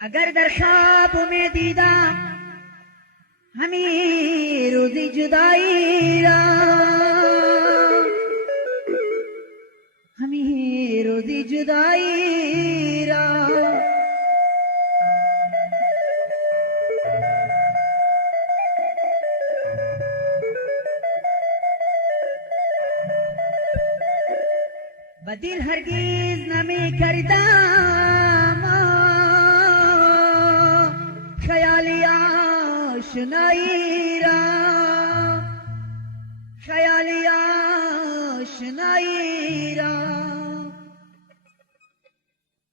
اگر در خواب می دیدم همین روزی جدایی را، همین روزی جدایی را، و دل هرگز نمی کردم خیالی آشنایی را، خیالی آشنایی را.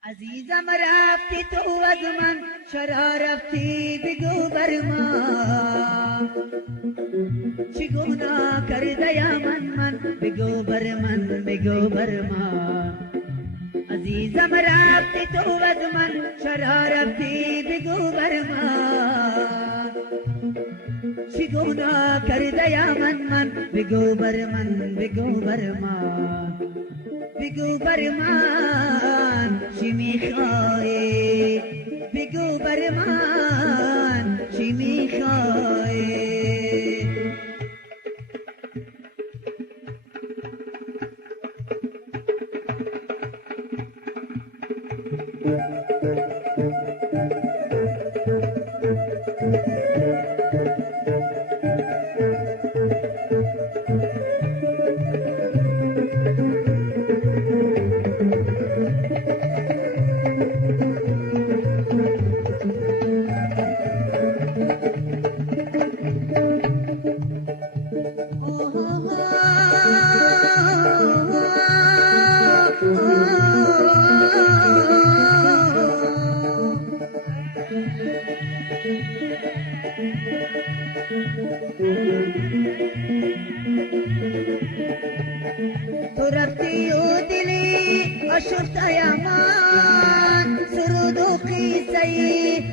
عزیزم رفتی تو از من، چرا رفتی بگو بر من، چی گناه کرده یا من بگو بر من، بگو بر من. عزیزم رفتی تو از من، چرا رفتی بگو بر من، چی گناه کرده یا من بگو بر من، بگو بر من، بگو بر من چی میخوای، بگو بر من چی میخوای. تو رفتی و دلی آشفته یا من، سرود و قیصه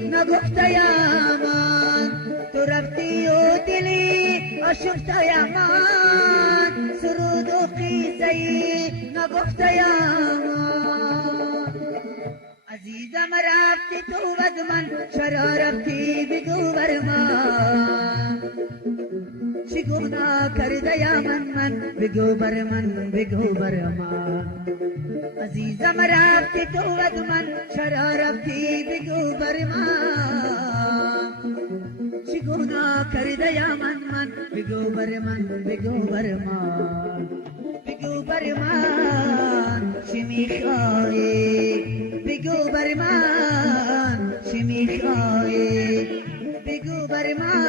نگفته یا من. تو رفتی و دلی آشفته یا من، سرود و قیصه نگفته یا من. عزیزم رفتی تو از من، چرا رفتی بگو بر من، چی گناه کرده یا من بگو بر من، بگو بر من. عزیزم رفتی تو از من، چرا رفتی بگو بر من، چی گناه کرده یا من بگو بر من، بگو بر من، بگو بر من چی میخوای، بگو بر من چی میخوای، بگو بر من